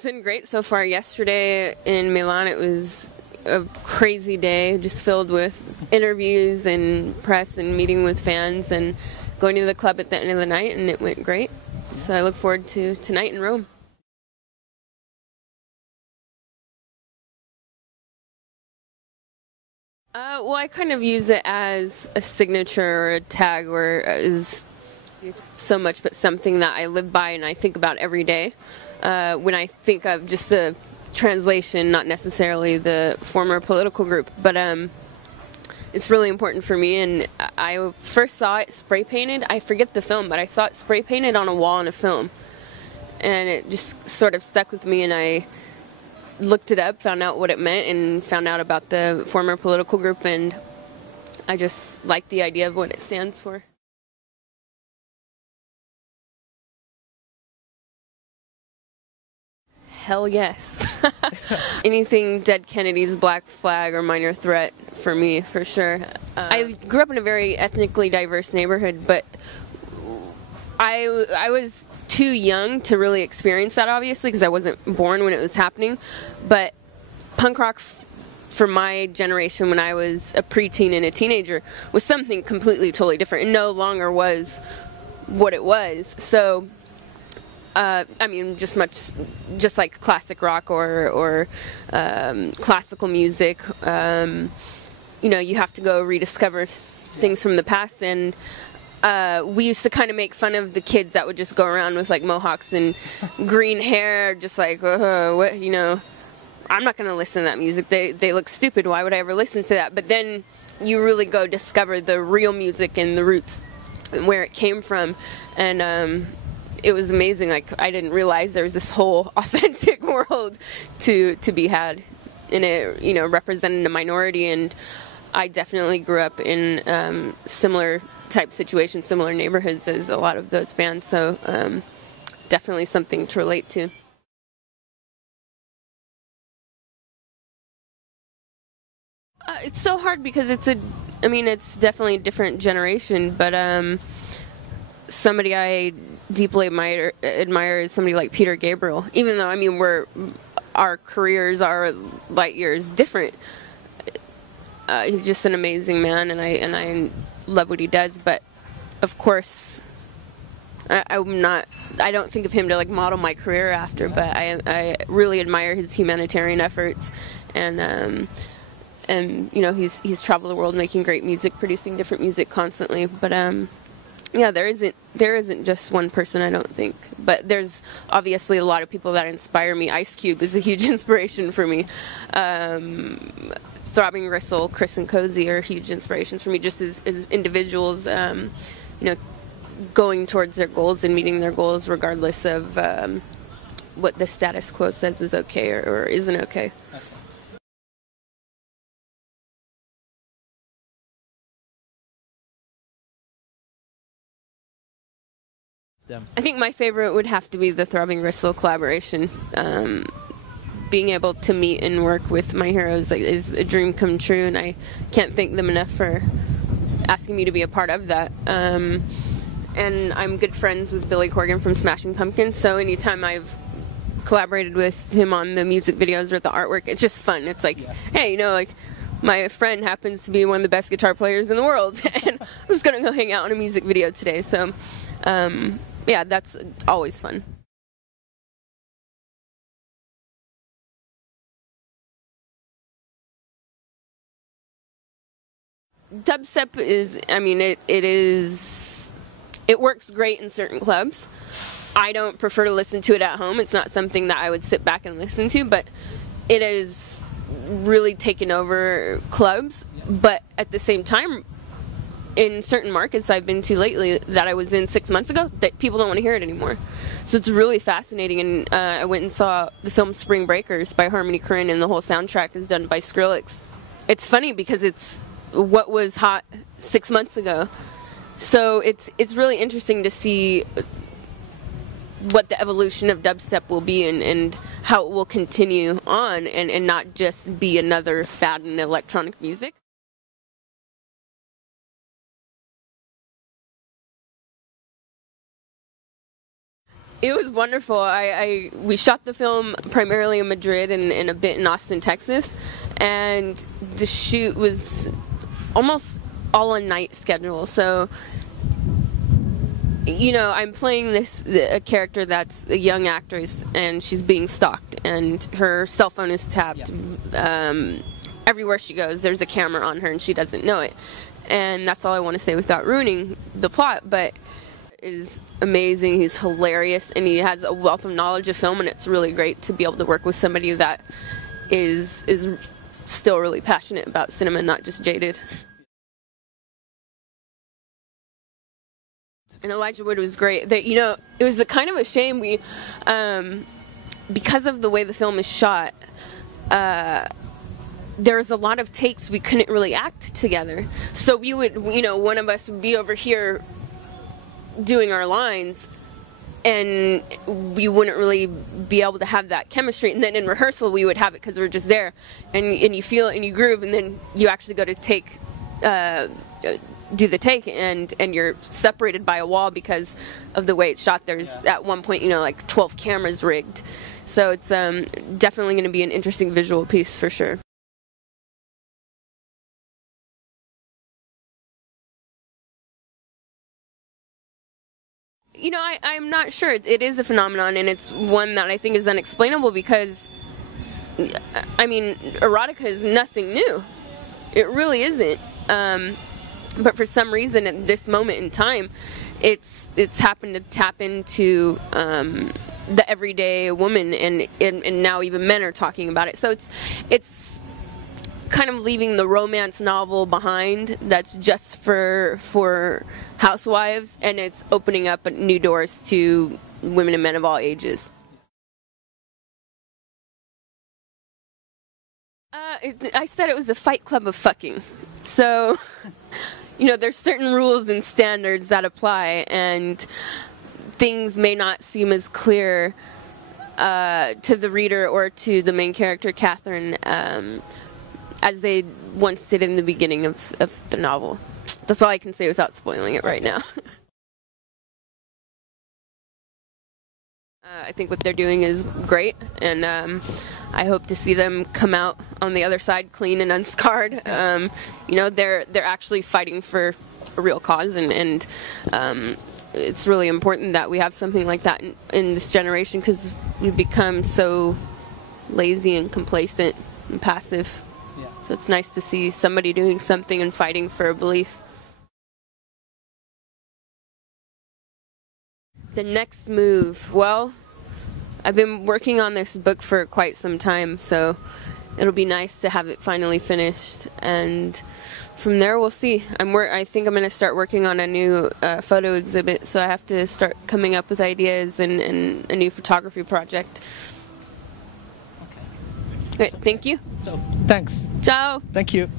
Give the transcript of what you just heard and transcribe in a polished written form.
It's been great so far. Yesterday in Milan, it was a crazy day, just filled with interviews and press and meeting with fans and going to the club at the end of the night, and it went great. So I look forward to tonight in Rome. Well, I kind of use it as a signature or a tag, or as so much, but something that I live by and I think about every day. When I think of just the translation, not necessarily the former political group, but it's really important for me. And I first saw it spray painted. I forget the film, but I saw it spray painted on a wall in a film, and it just sort of stuck with me. And I looked it up, found out what it meant, and found out about the former political group, and I just like the idea of what it stands for. Hell yes. Anything Dead Kennedy's, Black Flag, or Minor Threat for me, for sure. I grew up in a very ethnically diverse neighborhood, but I was too young to really experience that, obviously, because I wasn't born when it was happening. But punk rock for my generation, when I was a preteen and a teenager, was something completely, totally different. It no longer was what it was. So I mean, just like classic rock or classical music, you have to go rediscover things from the past. And we used to kind of make fun of the kids that would just go around with like mohawks and green hair, just like, what, I'm not going to listen to that music. They look stupid. Why would I ever listen to that? But then you really go discover the real music and the roots and where it came from. And it was amazing. Like, I didn't realize there was this whole authentic world to be had, and it, represented a minority. And I definitely grew up in similar type situations, similar neighborhoods as a lot of those bands. So definitely something to relate to. It's so hard because it's definitely a different generation, but somebody I deeply admire is somebody like Peter Gabriel. Even though, our careers are light years different. He's just an amazing man, and I love what he does. But of course, I don't think of him to like model my career after. But I really admire his humanitarian efforts, and he's traveled the world making great music, producing different music constantly. But yeah, there isn't just one person, I don't think. But there's obviously a lot of people that inspire me. Ice Cube is a huge inspiration for me. Throbbing Gristle, Chris and Cozy are huge inspirations for me, just as individuals, going towards their goals and meeting their goals regardless of what the status quo says is okay or isn't okay. I think my favorite would have to be the Throbbing Gristle collaboration. Being able to meet and work with my heroes is a dream come true, and I can't thank them enough for asking me to be a part of that. And I'm good friends with Billy Corgan from Smashing Pumpkins, so anytime I've collaborated with him on the music videos or the artwork, it's just fun. It's like, hey, my friend happens to be one of the best guitar players in the world, and I'm just going to go hang out in a music video today. So yeah, that's always fun. Dubstep it works great in certain clubs. I don't prefer to listen to it at home. It's not something that I would sit back and listen to, but it has really taken over clubs. But at the same time, in certain markets I've been to lately that I was in 6 months ago, that people don't want to hear it anymore. So it's really fascinating. And I went and saw the film Spring Breakers by Harmony Korine, and the whole soundtrack is done by Skrillex. It's funny because it's what was hot 6 months ago. So it's really interesting to see what the evolution of dubstep will be and how it will continue on and not just be another fad in electronic music. It was wonderful. We shot the film primarily in Madrid and a bit in Austin, Texas, and the shoot was almost all a night schedule. So, you know, I'm playing a character that's a young actress, and she's being stalked, and her cell phone is tapped. Everywhere she goes, there's a camera on her, and she doesn't know it. And that's all I want to say without ruining the plot, but is amazing. He's hilarious, and he has a wealth of knowledge of film, and it's really great to be able to work with somebody that is still really passionate about cinema, not just jaded. And Elijah Wood was great. That, you know, it was kind of a shame we, because of the way the film is shot, there's a lot of takes we couldn't really act together. So we would, you know, one of us would be over here doing our lines, and we wouldn't really be able to have that chemistry. And then in rehearsal we would have it because we were just there, and you feel it and you groove, and then you actually go to do the take, and you're separated by a wall because of the way it's shot. There's at one point, you know, like 12 cameras rigged. So it's definitely going to be an interesting visual piece for sure. You know, I'm not sure. It is a phenomenon, and it's one that I think is unexplainable because, I mean, erotica is nothing new. It really isn't. But for some reason, at this moment in time, it's happened to tap into the everyday woman, and now even men are talking about it. So it's kind of leaving the romance novel behind that's just for housewives, and it's opening up new doors to women and men of all ages. I said it was a fight club of fucking. So, you know, there's certain rules and standards that apply, and things may not seem as clear to the reader or to the main character, Catherine, as they once did in the beginning of the novel. That's all I can say without spoiling it right now. I think what they're doing is great, and I hope to see them come out on the other side clean and unscarred. You know, they're actually fighting for a real cause, and it's really important that we have something like that in this generation, because we've become so lazy and complacent and passive. Yeah. So it's nice to see somebody doing something and fighting for a belief. The next move, well, I've been working on this book for quite some time, so it'll be nice to have it finally finished, and from there we'll see. I think I'm going to start working on a new photo exhibit, so I have to start coming up with ideas and a new photography project. Okay. Great, thank you. So, thanks. Ciao. Thank you.